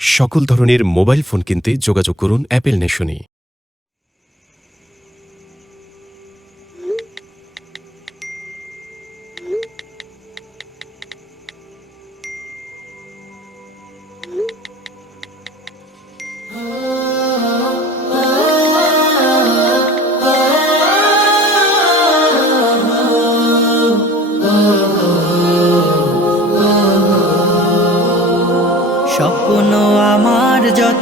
সকল ধরনের mobile phone কিনতে যোগাযোগ করুন অ্যাপেল নেশনে।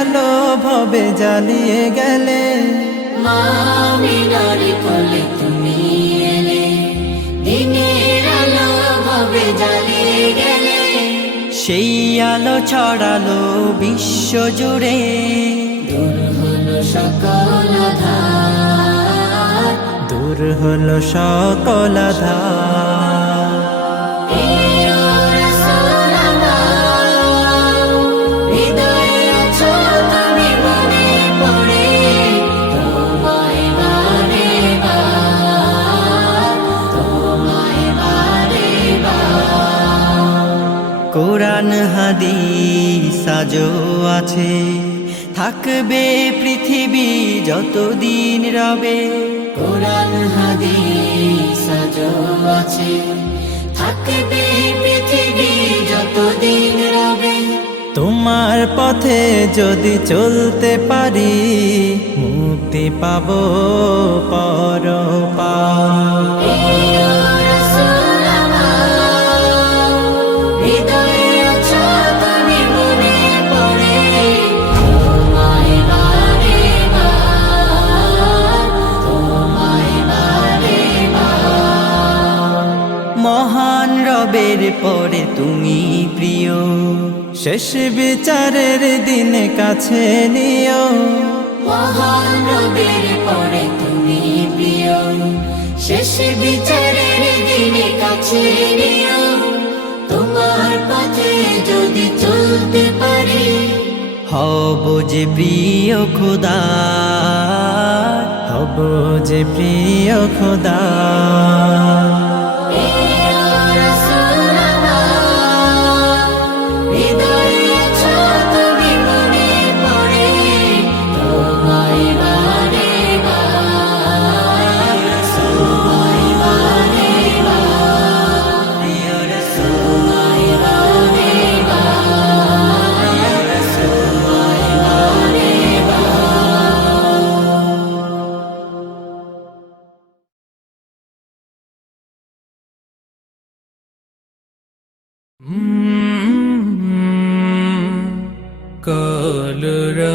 আলো ভবে জ্বালিয়ে গেলে। মা মেনার কোলে তুমি এলে দিনের আলো ভবে জ্বালিয়ে গেলে। সেই আলো ছড়ালো বিশ্ব জুড়ে। দূর হলো সকল দূর হলো সকল আধার। কোরআন হাদিস আজও আছে। থাকবে পৃথিবী যতদিন রবে। কোরআন হাদিস আজও আছে। থাকবে পৃথিবী যতদিন রবে। তোমার পথে যদি চলতে পারি মুক্তি পাবো পরপা হৃদয়ে রবের পরে তুমি প্রিয়। শেষ বিচারের দিন কাছে নিও। মহান রবের পরে তুমি প্রিয়। শেষ বিচারের দিনে কাছে নিও। তোমার পথে যদি চলতে পারি হব যে প্রিয় খোদা হব যে প্রিয় খোদা। Mm-hmm. कलुर